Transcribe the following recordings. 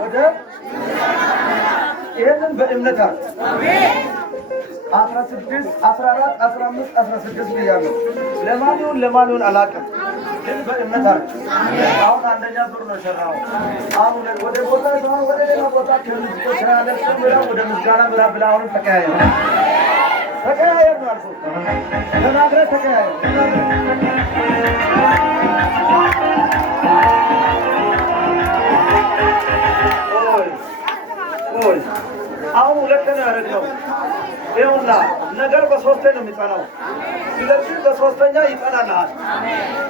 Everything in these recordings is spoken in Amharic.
ወደ ይህንን በእምነት አለ 16 14 15 16 ብያለሁ። ለማን ይሁን አላውቅም፣ ግን በእምነት አለ። አሁን አንደኛ ዙር ነው የሰራው። አሁን ወደ ቦታ ነው ወደ ሌላ ቦታ ወደ ምስጋና ምዕራፍ ብለህ አሁንም ተቀያየር ነው አልኩህ። ተናግረህ ተቀያየር አሁን ሁለተኛ ያደረግነው ይኸውና፣ ነገር በሶስቴ ነው የሚጠናው። ስለዚህ በሶስተኛ ይጠናልሃል።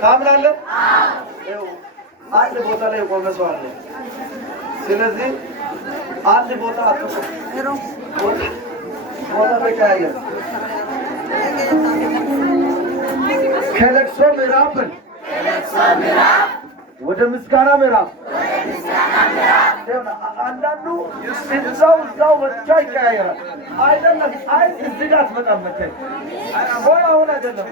ታምናለህ? ይኸው አንድ ቦታ ላይ የቆመ ሰው አለ። ስለዚህ አንድ ቦታ አትቆም፣ ቦታ ተቀያየር። ከለቅሶ ምዕራፍ ወደ ምስጋና ምዕራፍ አንዳንዱ እዛው ብቻ ይቀያየራል። አይደለም እዚህ ጋር አትመጣም መቼም ወይ አሁን አይደለም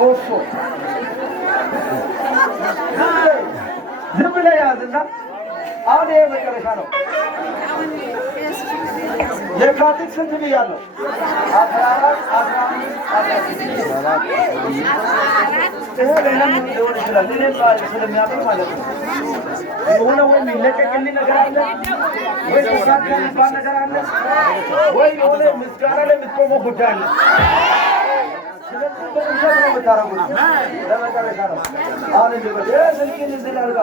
ኦፎ ዝም ብለህ ያዝና አሁን ይሄ መጨረሻ ነው። የካቲት ስንት ብያለሁ? 14 15 ይሄ ሌላም ሊሆን ይችላል። እኔ ስለሚያውቅ ማለት ነው። የሆነ ወይ የሚለቀቅልኝ ነገር አለ ወይ ተሳካ የሚባል ነገር አለ ወይ የሆነ ምስጋና ላይ የምትቆመው ጉዳይ አለ። ስለዚህ በእንጀት ነው የምታረጉት። ለመጨረሻ ነው። አሁን እንዲበል ስልኪን እዚህ አድርጋ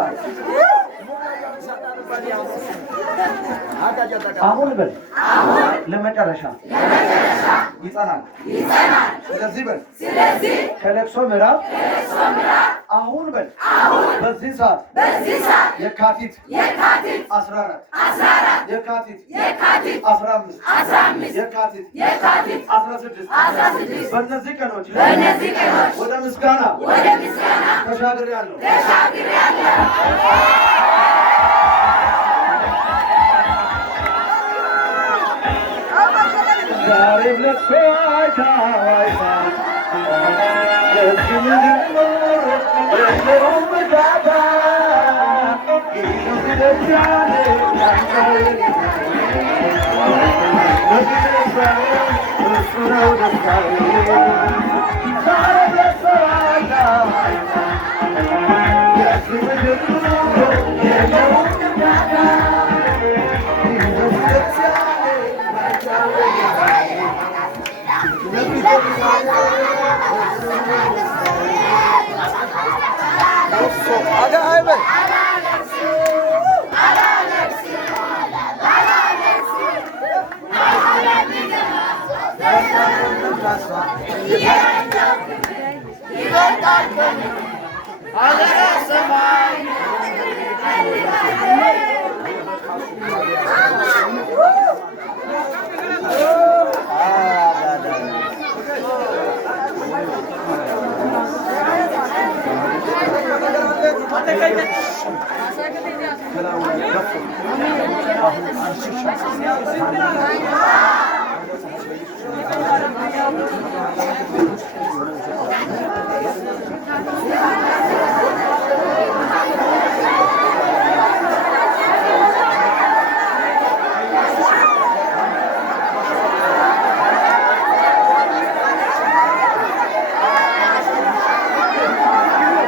አሁን በል ለመጨረሻ ይጸናል። ስለዚህ በል ከለቅሶ ምዕራፍ አሁን በል በዚህ ሰዓት የካቲት 14 የካቲት 15 የካቲት 16 በእነዚህ ቀኖች ወደ ምስጋና ተሻግሬያለሁ። ዛሬም ለቅሶ አይታ ለዚህ ምድር የለውም እርዳታ እሱ ነው ደስታዬ። ዛሬም ለቅሶ አይታ ለዚህ ምድር የለውም እርዳታ Thank you.